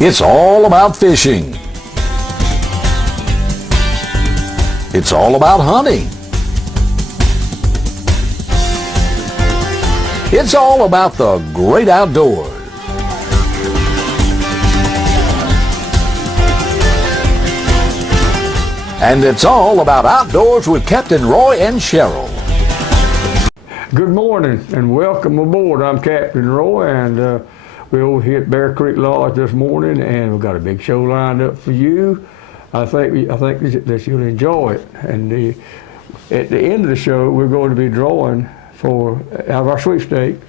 It's all about fishing. It's all about hunting. It's all about the great outdoors. And it's all about outdoors with Captain Roy and Cheryl. Good morning and welcome aboard. I'm Captain Roy, and we're over here at Bear Creek Lodge this morning, and we've got a big show lined up for you. I think that you'll enjoy it. And at the end of the show, we're going to be drawing out of our sweepstakes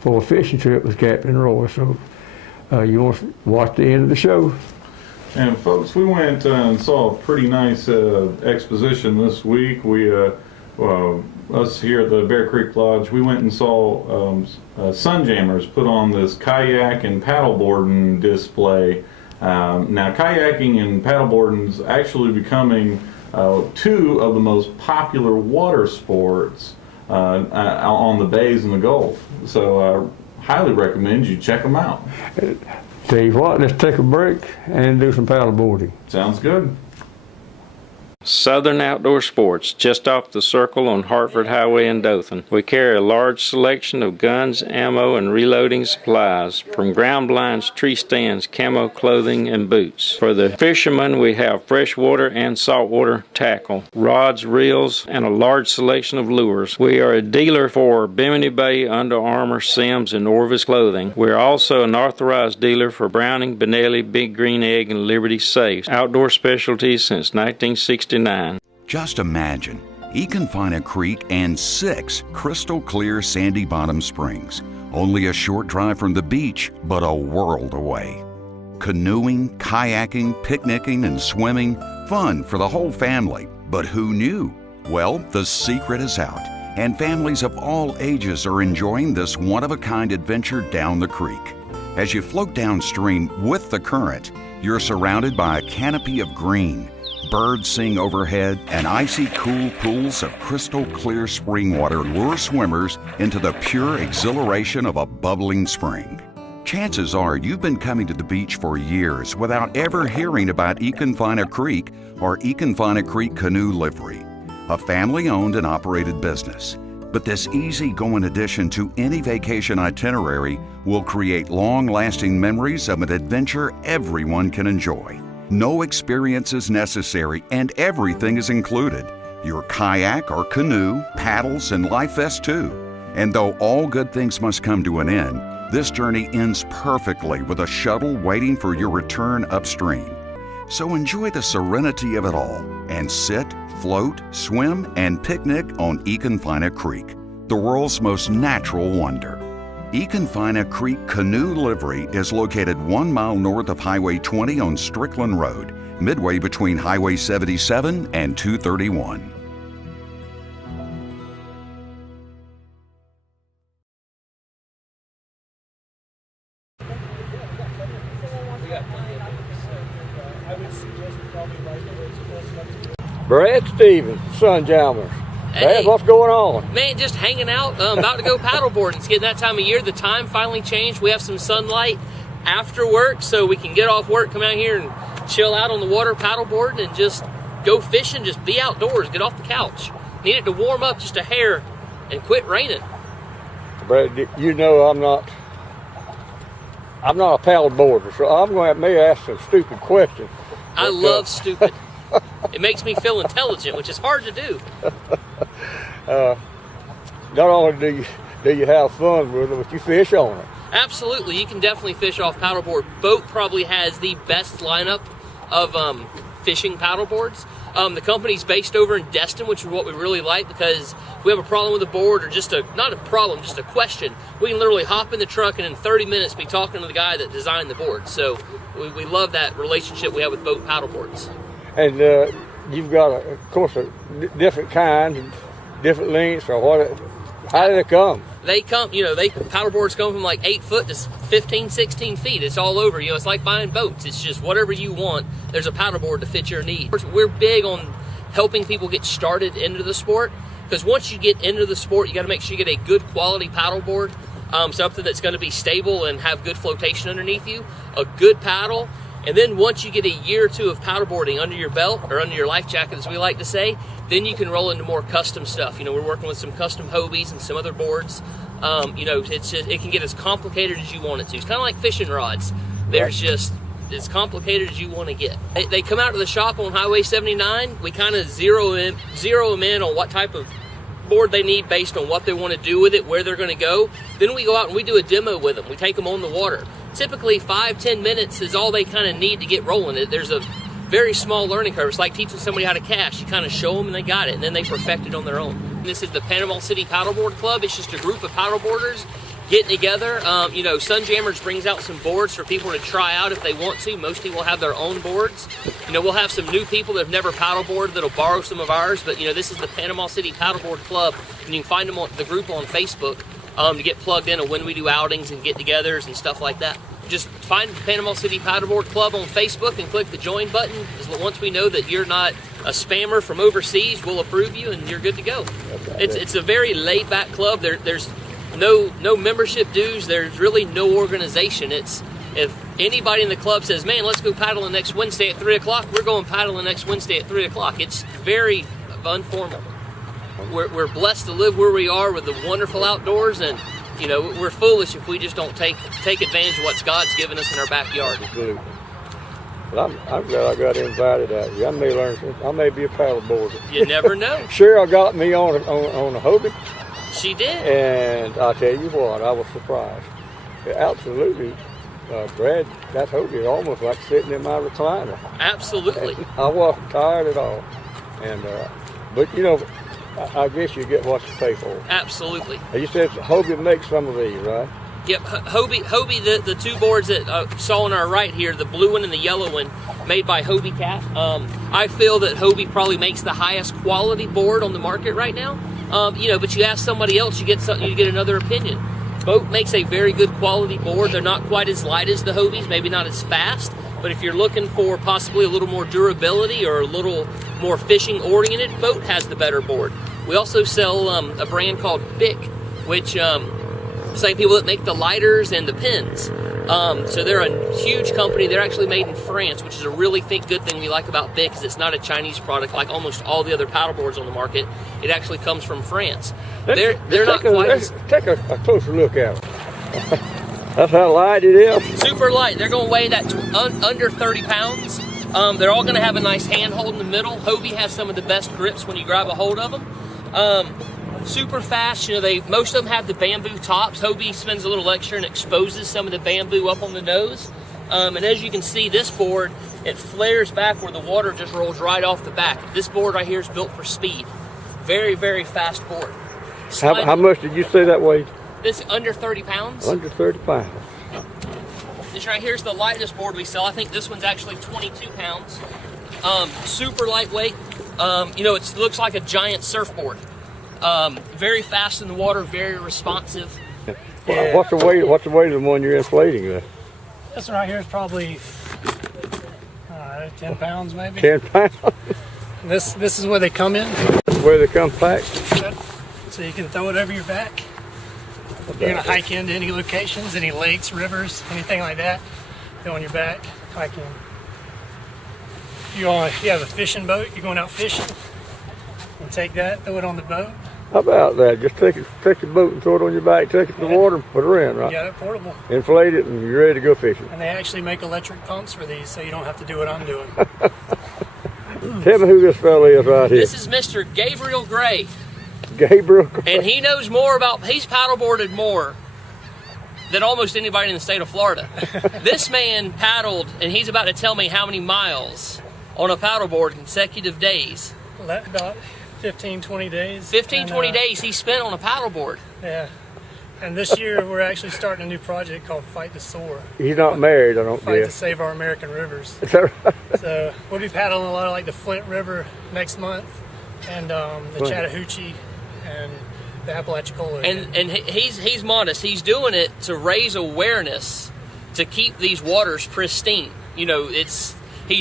for a fishing trip with Captain Roy. So you want to watch the end of the show. And folks, we went and saw a pretty nice exposition this week. We, us here at the Bear Creek Lodge, we went and saw Sunjammers put on this kayak and paddleboarding display. Now, kayaking and paddleboarding is actually becoming two of the most popular water sports on the bays in the Gulf. So I highly recommend you check them out. Tell you what, let's take a break and do some paddleboarding. Sounds good. Southern Outdoor Sports, just off the circle on Hartford Highway in Dothan. We carry a large selection of guns, ammo, and reloading supplies, from ground blinds, tree stands, camo clothing, and boots. For the fishermen, we have freshwater and saltwater tackle, rods, reels, and a large selection of lures. We are a dealer for Bimini Bay, Under Armour, Sims, and Orvis clothing. We are also an authorized dealer for Browning, Benelli, Big Green Egg, and Liberty Safes. Outdoor specialties since 1969. Just imagine Econfina Creek and 6 crystal clear sandy bottom springs, only a short drive from the beach, but a world away. Canoeing, kayaking, picnicking, and swimming, fun for the whole family. But who knew? Well, the secret is out, and families of all ages are enjoying this one-of-a-kind adventure down the creek. As you float downstream with the current, you're surrounded by a canopy of green. Birds sing overhead, and icy cool pools of crystal clear spring water lure swimmers into the pure exhilaration of a bubbling spring. Chances are you've been coming to the beach for years without ever hearing about Econfina Creek or Econfina Creek Canoe Livery, a family-owned and operated business. But this easy-going addition to any vacation itinerary will create long-lasting memories of an adventure everyone can enjoy. No experience is necessary, and everything is included. Your kayak or canoe, paddles, and life vest too. And though all good things must come to an end, this journey ends perfectly with a shuttle waiting for your return upstream. So enjoy the serenity of it all and sit, float, swim, and picnic on Econfina Creek, the world's most natural wonder. Econfina Creek Canoe Livery is located 1 mile north of Highway 20 on Strickland Road, midway between Highway 77 and 231. Brad Stevens, Sunjammers. Hey, what's going on? Man, just hanging out, about to go paddleboarding. It's getting that time of year. The time finally changed. We have some sunlight after work, so we can get off work, come out here and chill out on the water paddleboarding and just go fishing, just be outdoors, get off the couch. Need it to warm up just a hair and quit raining. Brad, you know I'm not a paddleboarder, so I'm going to may ask some stupid questions. I love stupid. It makes me feel intelligent, which is hard to do. Not only do you have fun with it, but you fish on it. Absolutely, you can definitely fish off paddleboard. Boat probably has the best lineup of fishing paddleboards. The company's based over in Destin, which is what we really like, because if we have a problem with a board, or just not a problem, just a question, we can literally hop in the truck and in 30 minutes be talking to the guy that designed the board. So we love that relationship we have with boat paddleboards. And you've got, of course, different kinds, different lengths, or what? How do they come? They come, paddleboards come from like 8 foot to 15, 16 feet. It's all over, it's like buying boats. It's just whatever you want, there's a paddleboard to fit your need. We're big on helping people get started into the sport, because once you get into the sport, you got to make sure you get a good quality paddleboard. something that's going to be stable and have good flotation underneath you, a good paddle. And then once you get a year or two of paddleboarding under your belt, or under your life jacket, as we like to say, then you can roll into more custom stuff. You know, we're working with some custom Hobies and some other boards. You know, it can get as complicated as you want it to. It's kind of like fishing rods. There's just as complicated as you want to get. They come out to the shop on Highway 79. We kind of zero them in on what type of board they need based on what they want to do with it, where they're going to go. Then we go out and we do a demo with them. We take them on the water. Typically 5-10 minutes is all they kind of need to get rolling. There's a very small learning curve. It's like teaching somebody how to cast. You kind of show them and they got it, and then they perfect it on their own. This is the Panama City Paddleboard Club. It's just a group of paddleboarders getting together. You know, Sunjammers brings out some boards for people to try out if they want to. Most people have their own boards. You know, we'll have some new people that have never paddleboarded that'll borrow some of ours, but you know, this is the Panama City Paddleboard Club, and you can find them on the group on Facebook to get plugged in on when we do outings and get-togethers and stuff like that. Just find the Panama City Paddleboard Club on Facebook and click the join button. Once we know that you're not a spammer from overseas, we'll approve you and you're good to go. It's a very laid-back club. There's no membership dues. There's really no organization. It's if anybody in the club says, man, let's go paddling next Wednesday at 3 o'clock, we're going paddling next Wednesday at 3 o'clock. It's very informal. We're blessed to live where we are with the wonderful outdoors, and you know, we're foolish if we just don't take advantage of what God's given us in our backyard. Absolutely. Well, I'm glad I got invited out here. I may learn something. I may be a paddleboarder. You never know. Cheryl got me on a Hobie. She did. And I'll tell you what, I was surprised. Absolutely, Brad, that Hobie is almost like sitting in my recliner. Absolutely. I wasn't tired at all. And but you know, I guess you get what you pay for. Absolutely. You said Hobie makes some of these, right? Yep, Hobie, the two boards that saw on our right here, the blue one and the yellow one, made by Hobie Cat. I feel that Hobie probably makes the highest quality board on the market right now. You know, but you ask somebody else, you get another opinion. Boat makes a very good quality board. They're not quite as light as the Hobies, maybe not as fast, but if you're looking for possibly a little more durability or a little more fishing oriented, Boat has the better board. We also sell a brand called Bic, which same people that make the lighters and the pins. So they're a huge company. They're actually made in France, which is a really good thing we like about Bic, is it's not a Chinese product like almost all the other paddle boards on the market. It actually comes from France. They're not quite as... Take a closer look at them. That's how light it is? Super light. They're going to weigh that under 30 pounds. They're all going to have a nice handhold in the middle. Hobie has some of the best grips when you grab a hold of them. Super fast. You know, most of them have the bamboo tops. Hobie spends a little extra and exposes some of the bamboo up on the nose. And as you can see, this board, it flares back where the water just rolls right off the back. This board right here is built for speed. Very, very fast board. How much did you say that weighed? This under 30 pounds. Under 30 pounds. This right here is the lightest board we sell. I think this one's actually 22 pounds. Super lightweight. You know, it looks like a giant surfboard. Very fast in the water, very responsive. Yeah. What's the weight of the one you're inflating with? This one right here is probably 10 pounds maybe. 10 pounds? This is where they come in. Where they come packed? So you can throw it over your back. You're gonna hike into any locations, any lakes, rivers, anything like that. Go on your back, hike in. You have a fishing boat, you're going out fishing, and take that, throw it on the boat. How about that? Just take the boat and throw it on your back, take it to the water and put her in, right? You got it portable. Inflate it and you're ready to go fishing. And they actually make electric pumps for these, so you don't have to do what I'm doing. Tell me who this fella is right here. This is Mr. Gabriel Gray. Gabriel Gray. And he knows more about, he's paddleboarded more than almost anybody in the state of Florida. This man paddled, and he's about to tell me how many miles on a paddleboard consecutive days. About 15, 20 days. 15, 20 days he spent on a paddleboard. Yeah. And this year we're actually starting a new project called Fight to Soar. He's not married, I don't Fight to guess. save our American rivers. Is that right? So we'll be paddling a lot of like the Flint River next month, and the Chattahoochee and the Apalachicola. And he's modest. He's doing it to raise awareness to keep these waters pristine. You know, he's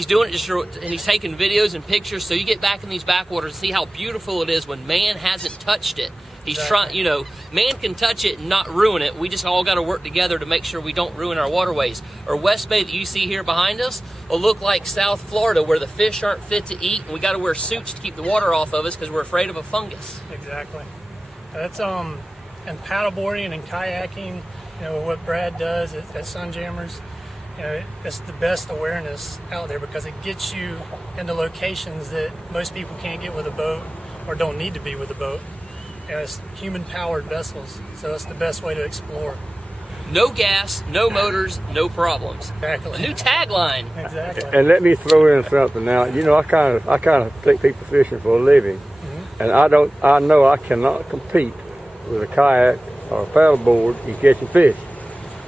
doing it and he's taking videos and pictures so you get back in these backwaters and see how beautiful it is when man hasn't touched it. He's trying, you know, man can touch it and not ruin it. We just all got to work together to make sure we don't ruin our waterways. Our West Bay that you see here behind us will look like South Florida, where the fish aren't fit to eat, and we got to wear suits to keep the water off of us because we're afraid of a fungus. Exactly. That's and paddleboarding and kayaking, you know, what Brad does at Sunjammers, you know, it's the best awareness out there because it gets you into locations that most people can't get with a boat or don't need to be with a boat. You know, it's human-powered vessels, so it's the best way to explore. No gas, no motors, no problems. Exactly. A new tagline. Exactly. And let me throw in something now. You know, I kind of take people fishing for a living, and I know I cannot compete with a kayak or a paddleboard in catching fish.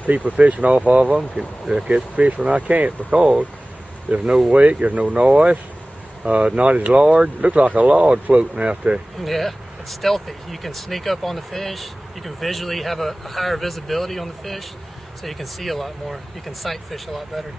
People fishing off of them can catch fish when I can't because there's no wake, there's no noise, not as large. It looks like a log floating out there. Yeah, it's stealthy. You can sneak up on the fish. You can visually have a higher visibility on the fish, so you can see a lot more. You can sight fish a lot better.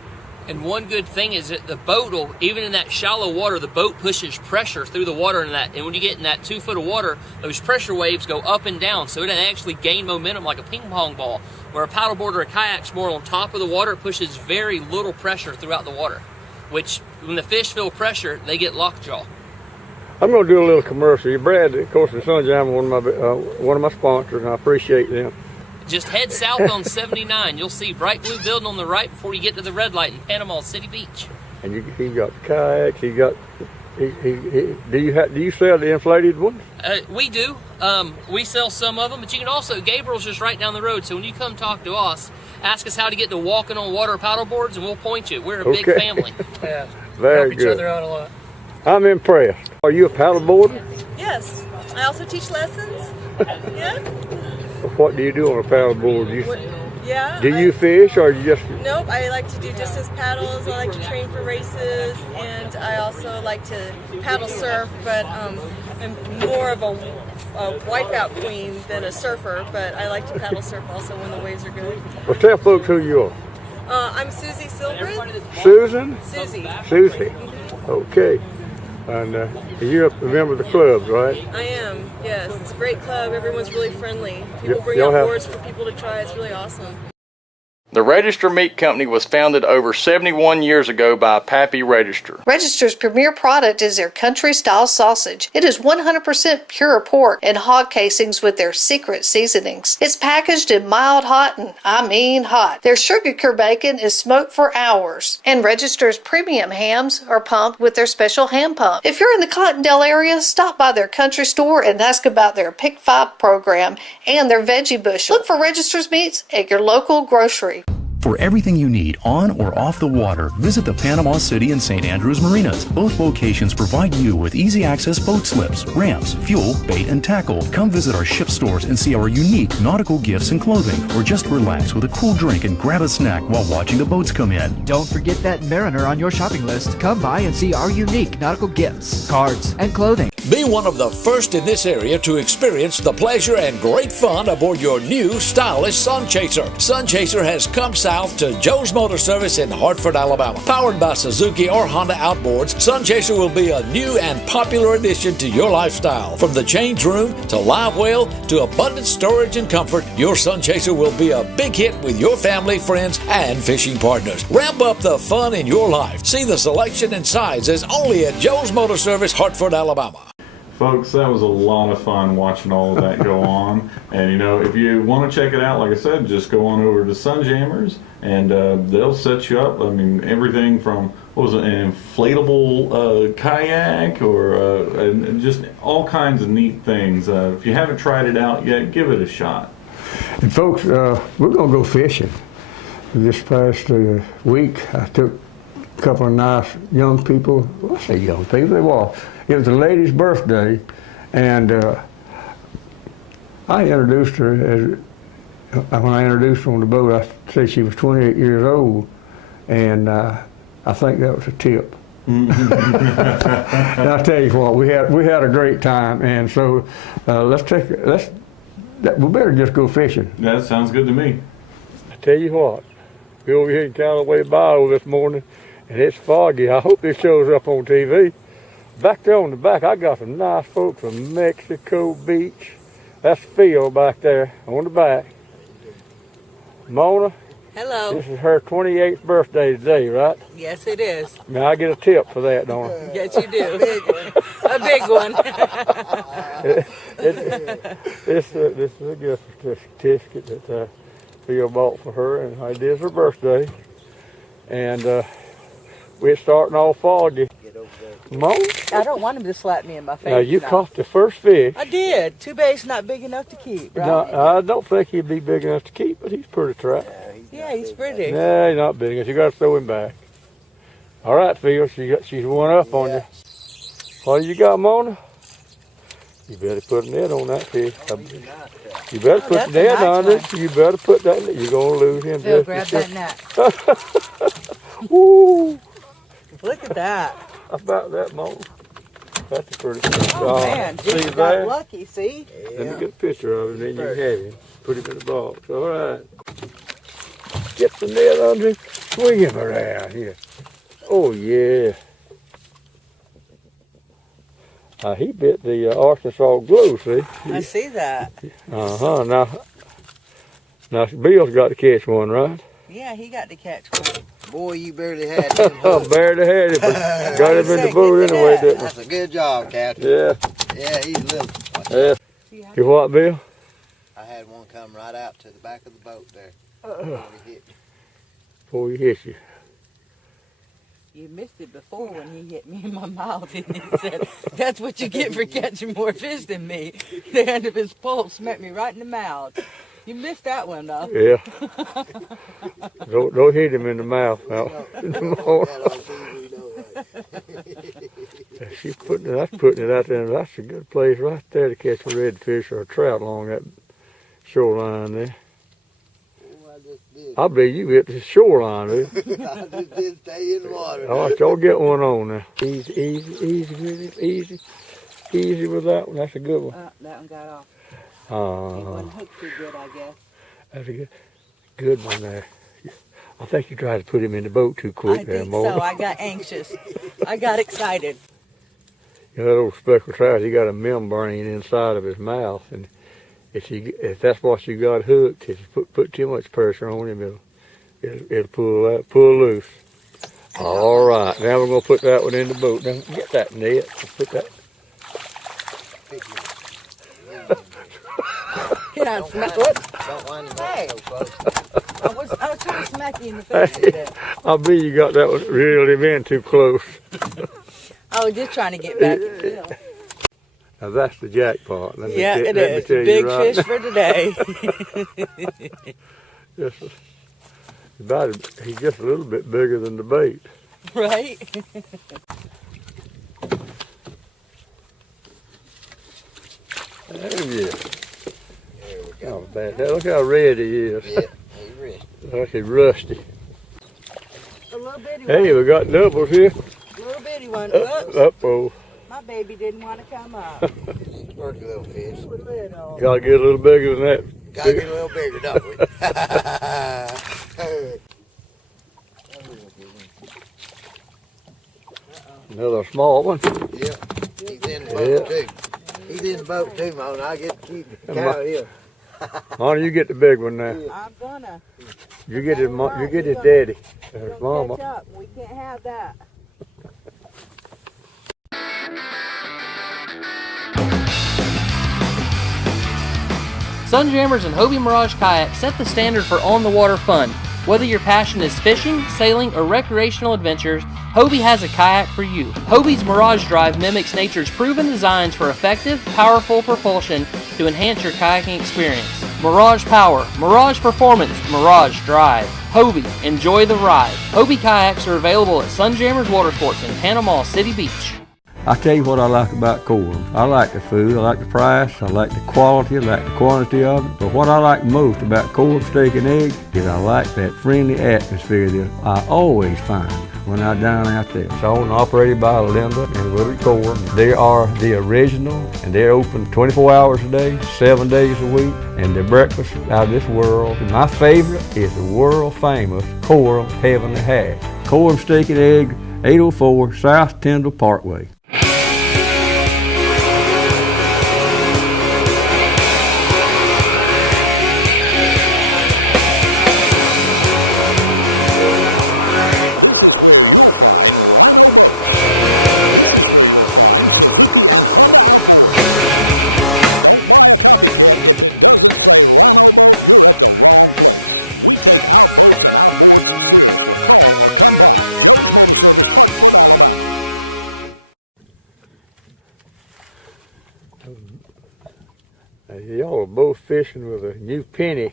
And one good thing is that the boat will, even in that shallow water, the boat pushes pressure through the water in that. And when you get in that 2 foot of water, those pressure waves go up and down. So it actually gain momentum like a ping pong ball. Where a paddleboard or a kayak's more on top of the water, it pushes very little pressure throughout the water. Which, when the fish feel pressure, they get lockjaw. I'm going to do a little commercial. Brad, of course, the Sunjammer, one of my sponsors, and I appreciate them. Just head south on 79. You'll see bright blue building on the right before you get to the red light in Panama City Beach. And he's got the kayaks. He got. Do you sell the inflated ones? We do. We sell some of them, but you can also. Gabriel's just right down the road. So when you come talk to us, ask us how to get to walking on water paddleboards, and we'll point you. We're a big family. Yeah. Very help each good. other out a lot. I'm impressed. Are you a paddleboarder? Yes. I also teach lessons. Yes. What do you do on a paddleboard? Yeah. Do you fish or you just? Nope. I like to do distance paddles. I like to train for races, and I also like to paddle surf. But I'm more of a wipeout queen than a surfer. But I like to paddle surf also when the waves are good. Well, tell folks who you are. I'm Susie Silverin. Susan? Susie. Susie. Okay. And you're a member of the club, right? I am. Yes. It's a great club. Everyone's really friendly. People bring y'all out have- boards for people to try. It's really awesome. The Register Meat Company was founded over 71 years ago by Pappy Register. Register's premier product is their country-style sausage. It is 100% pure pork and hog casings with their secret seasonings. It's packaged in mild hot, and I mean hot. Their sugar cure bacon is smoked for hours. And Register's premium hams are pumped with their special ham pump. If you're in the Cottondale area, stop by their country store and ask about their Pick 5 program and their veggie bushel. Look for Register's meats at your local grocery. For everything you need on or off the water, visit the Panama City and St. Andrews Marinas. Both locations provide you with easy access boat slips, ramps, fuel, bait, and tackle. Come visit our ship stores and see our unique nautical gifts and clothing, or just relax with a cool drink and grab a snack while watching the boats come in. Don't forget that Mariner on your shopping list. Come by and see our unique nautical gifts, cards, and clothing. Be one of the first in this area to experience the pleasure and great fun aboard your new stylish Sun Chaser. Sun Chaser has come south to Joe's Motor Service in Hartford, Alabama. Powered by Suzuki or Honda outboards, Sun Chaser will be a new and popular addition to your lifestyle. From the change room to live well to abundant storage and comfort, your Sun Chaser will be a big hit with your family, friends, and fishing partners. Ramp up the fun in your life. See the selection and sizes only at Joe's Motor Service, Hartford, Alabama. Folks, that was a lot of fun watching all of that go on. And, you know, if you want to check it out, like I said, just go on over to Sunjammers, and they'll set you up. I mean, everything from, what was it, an inflatable kayak or and just all kinds of neat things. If you haven't tried it out yet, give it a shot. And folks, we're going to go fishing. This past week, I took a couple of nice young people. Well, I say young people, they were. It was a lady's birthday, and I introduced her as, when I introduced her on the boat, I said she was 28 years old, and I think that was a tip. And I'll tell you what, we had a great time, and so we better just go fishing. That sounds good to me. I tell you what, we over here in Callaway Bayou this morning, and it's foggy. I hope this shows up on TV. Back there on the back, I got some nice folks from Mexico Beach. That's Phil back there on the back. Mona, Hello. this is her 28th birthday today, right? Yes, it is. Now I get a tip for that, don't I? Yes, you do. A big one. This is a gift certificate that Phil bought for her, and it is her birthday. And we're starting off foggy. Mona? I don't want him to slap me in my face. Now you caught the first fish. I did. Too bad he's not big enough to keep, right? No, I don't think he'd be big enough to keep, but he's pretty trout. Yeah, he's pretty. Nah, he's not big enough. You got to throw him back. All right, Phil. She's one up on you. What you got, Mona? You better put a net on that fish. You better put the net on it. You better put that net. You're going to lose him. Phil, grab that net. Woo! Look at that. How about that, Mona? That's a pretty fish. Oh, man. See Just got that? lucky, see? Let me get a picture of him, then you can have him. Put him in the box. All right. Get the net under him. Swing him around here. Oh, yeah. He bit the Arkansas glue, see? I see that. Uh-huh. Now Bill's got to catch one, right? Yeah, he got to catch one. Boy, you barely had him. Barely had it, but got him in the boat anyway, didn't we? That's a good job, Captain. Yeah. Yeah, he's little. Yeah. You what, Bill? I had one come right out to the back of the boat there. Before he hit you. You missed it before when he hit me in my mouth, and he said, "That's what you get for catching more fish than me." The end of his pole smacked me right in the mouth. You missed that one, though. Yeah. Don't hit him in the mouth now. She's putting it out there. That's a good place right there to catch a redfish or a trout along that shoreline there. I bet you hit the shoreline, dude. I just did stay in the water. All right, y'all get one on now. Easy with that one. That's a good one. That one got off. He Uh, wasn't hooked too good, I guess. That's a good one there. I think you tried to put him in the boat too quick there, Mo. So I got anxious. I got excited. You know, that old speckled trout, he got a membrane inside of his mouth, and if that's what you got hooked, if you put too much pressure on him, it'll pull loose. All right, now we're gonna put that one in the boat. Now get that net. Put that. Can I smack what? Hey, I was trying to smack you in the face with that. I bet you got that one reeled him in too close. I was just trying to get back at Phil. Now that's the jackpot. Yeah, it is. Big fish for today. He's just a little bit bigger than the bait. Right? There he is. Oh, bad. Look how red he is. Yeah, he's red. Look, he's rusty. A little bitty one. Hey, we got doubles here. Little bitty one. Oops. Uh-oh. My baby didn't want to come up. Work a little fish. Little. Gotta get a little bigger than that. Gotta get a little bigger, don't we? Another small one. Yeah, he's in the boat too. He's in the boat too, Mona. I get to keep the cow here. Mona, you get the big one now. I'm gonna. You get his daddy. His mama. Catch up. We can't have that. Sunjammers and Hobie Mirage Kayaks set the standard for on-the-water fun. Whether your passion is fishing, sailing, or recreational adventures, Hobie has a kayak for you. Hobie's Mirage Drive mimics nature's proven designs for effective, powerful propulsion to enhance your kayaking experience. Mirage Power, Mirage Performance, Mirage Drive. Hobie, enjoy the ride. Hobie kayaks are available at Sunjammers Water Sports in Panama City Beach. I tell you what I like about Coram. I like the food, I like the price, I like the quality, I like the quantity of it. But what I like most about Coram Steak and Eggs is I like that friendly atmosphere that I always find when I'm down out there. It's owned and operated by Linda and Willie Coram. They are the original, and they're open 24 hours a day, 7 days a week, and their breakfast out of this world. And my favorite is the world famous Coram Heavenly Hash. Coram Steak and Eggs, 804 South Tyndall Parkway. fishing with a new penny,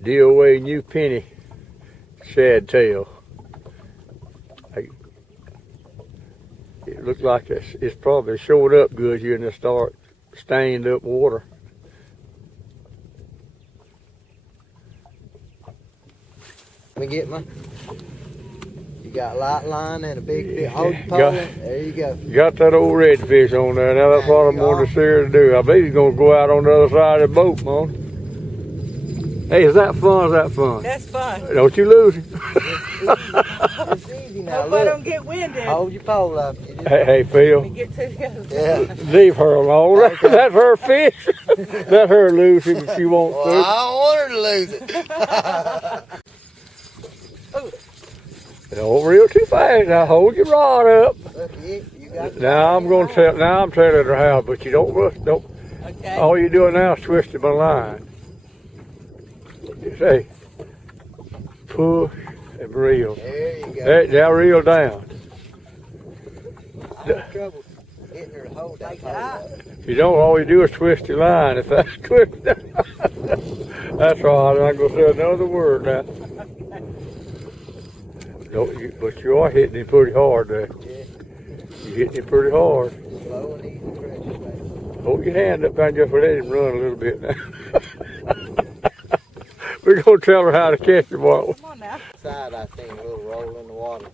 DOA new penny shad tail. It looks like it's probably showed up good here in the start stained up water. Let me get my. You got a light line and a big fish. Hold your pole. There you go. You got that old redfish on there. Now that's what I'm going to see her to do. I bet he's going to go out on the other side of the boat, Mom. Hey, is that fun? Is that fun? That's fun. Don't you lose him. It's easy now. Hope Look. I don't get winded. Hold your pole up. You just Hey, Phil. Let me get to the other yeah. side. Leave her alone. Okay. That's her fish. Let her lose him if she wants Well, to. I don't want her to lose it. Don't reel too fast. Now hold your rod up. Look, you got Now I'm going to tell. Now I'm telling her how, but you don't rush. Don't. Okay. All you're doing now is twisting my line. You say, push and reel. There you go. Hey, now reel down. I have trouble getting her to hold that pole up. You don't. All you do is twist your line. If that's twisted, that's all right. I'm not going to say another word now. But you are hitting it pretty hard there. Yeah. You're hitting it pretty hard. Slow and easy pressure, baby. Hold your hand up and just let him run a little bit now. We're going to tell her how to catch him. Come on now. Side, I think, a little roll in the water.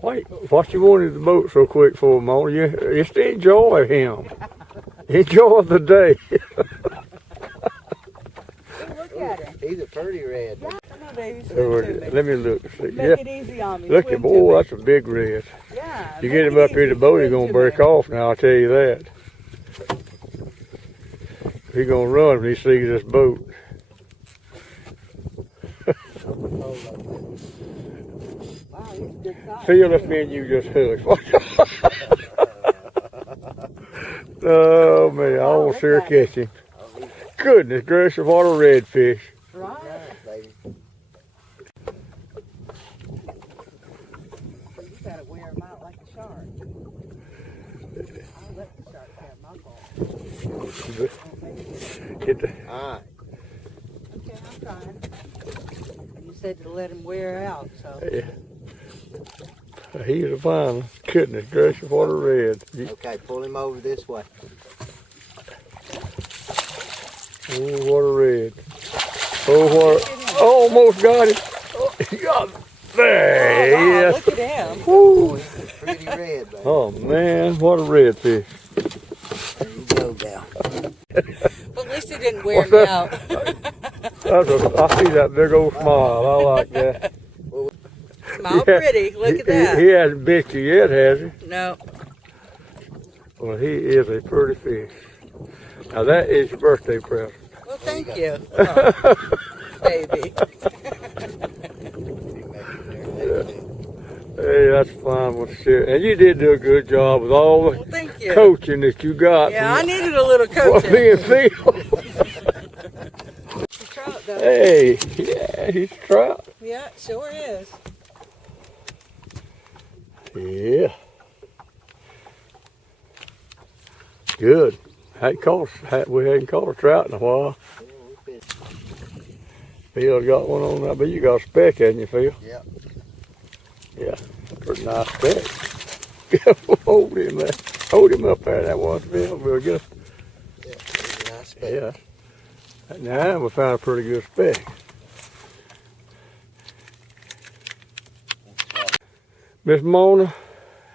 Wait, what you wanted the boat so quick for, Mona? You just enjoy him. Enjoy the day. Look at her. He's a pretty red. Come on, baby. Swim to me. Let me look. See. Make it easy on me. Look Swim at to boy, me. that's a big red. Yeah. You get him up here in the boat, he's gonna break off now, I'll tell you that. He's gonna run when he sees this boat. Phil, if me and you just hush. Oh man, I want to see her catch him. Goodness gracious, what a redfish. Right. Baby. You gotta wear him out like a shark. I'll let the shark have my ball. Get the, All right. Okay, I'm trying. You said to let him wear out, so. yeah. He's a fine one. Goodness gracious, what a red. Okay, pull him over this way. Oh, what a red. Oh, what a, almost got it. Oh, he got it. There, Oh, wow, yes. look at him. Woo. He's a pretty red, baby. Oh man, what a redfish. There you go, gal. But at least he didn't wear What's me that? out. I see that big old smile. I like that. Smile pretty. Look at that. He hasn't bit you yet, has he? No. Well, he is a pretty fish. Now that is your birthday present. Well, thank you. Oh, baby. Hey, that's fine with shit. And you did do a good job with all the Thank you. coaching that you got. Yeah, I needed a little coaching. Me and Phil. It's a trout, though. Hey, yeah, he's a trout. Yeah, it sure is. Yeah. Good. We hadn't caught a trout in a while. Phil got one on that, but you got a speck, hadn't you, Phil? Yep. Yeah, pretty nice speck. Hold him there. Hold him up there, that one, Phil. We'll get Yeah, he's a nice speck. yeah. Now we found a pretty good speck. Miss Mona,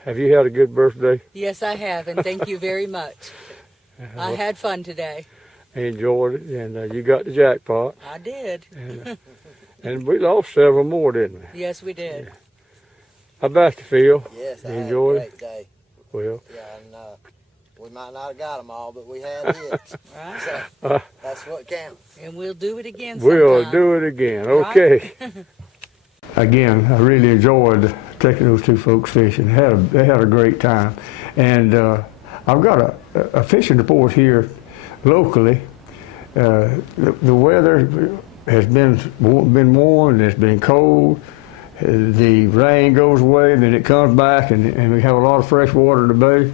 have you had a good birthday? Yes, I have, and thank you very much. I had fun today. I enjoyed it, and you got the jackpot. I did. And we lost several more, didn't we? Yes, we did. How about you, Phil? Yes, I You had a enjoyed great day. Well, Yeah, and we might not have got them all, but we had hits. Right. So that's what counts. And we'll do it again we'll sometime. do it again. Right? Okay. Again, I really enjoyed taking those two folks fishing. They had a great time. And I've got a fishing report here locally. The weather has been warm and it's been cold. The rain goes away and then it comes back and we have a lot of fresh water in the bay.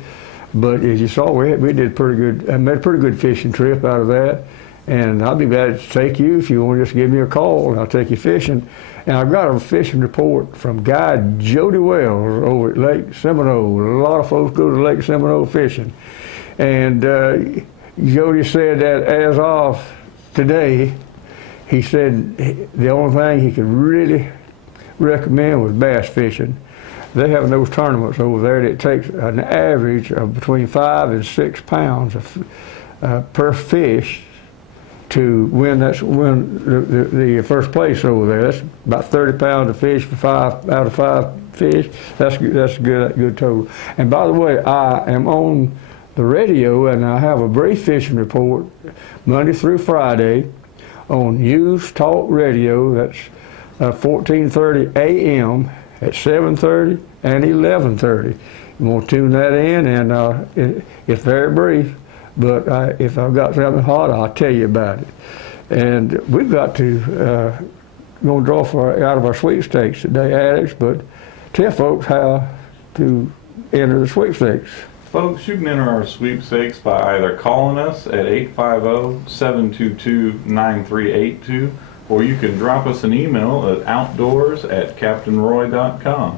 But as you saw, we did pretty good. I made a pretty good fishing trip out of that. And I'll be glad to take you if you want to just give me a call, and I'll take you fishing. And I've got a fishing report from Guide Jody Wells over at Lake Seminole. A lot of folks go to Lake Seminole fishing. And Jody said that as of today, he said the only thing he could really recommend was bass fishing. They have those tournaments over there that it takes an average of between 5 and 6 pounds per fish to win the first place over there. That's about 30 pounds of fish for 5 out of 5 fish. That's a good total. And by the way, I am on the radio, and I have a brief fishing report Monday through Friday on News Talk Radio. That's 14:30 a.m. at 7:30 and 11:30. You want to tune that in, and it's very brief. But if I've got something hot, I'll tell you about it. And we've got to go and draw out of our sweepstakes today, Alex. But tell folks how to enter the sweepstakes. Folks, you can enter our sweepstakes by either calling us at 850-722-9382, or you can drop us an email at outdoors@captainroy.com.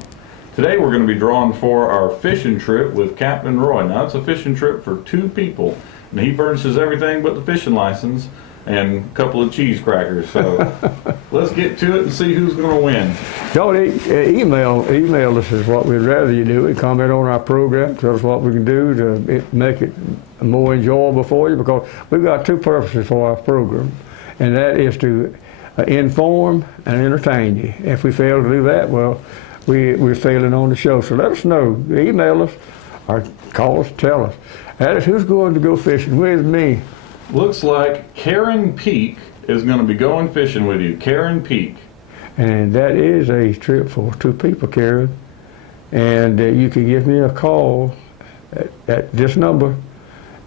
Today we're going to be drawing for our fishing trip with Captain Roy. Now it's a fishing trip for 2 people, and he furnishes everything but the fishing license and a couple of cheese crackers. So let's get to it and see who's going to win. Don't email us is what we'd rather you do. And comment on our program, tell us what we can do to make it more enjoyable for you, because we've got 2 purposes for our program, and that is to inform and entertain you. If we fail to do that, well, we're failing on the show. So let us know. Email us or call us, tell us. Alice, who's going to go fishing with me? Looks like Karen Peak is going to be going fishing with you. Karen Peak. And that is a trip for 2 people, Karen. And you can give me a call at this number,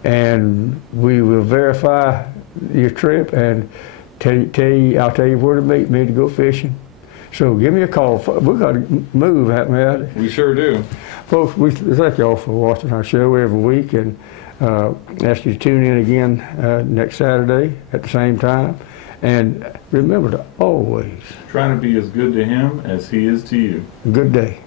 and we will verify your trip and I'll tell you where to meet me to go fishing. So give me a call. We've got to move, haven't we? We sure do. Folks, we thank y'all for watching our show every week, and ask you to tune in again next Saturday at the same time. And remember to always try to be as good to him as he is to you. Good day.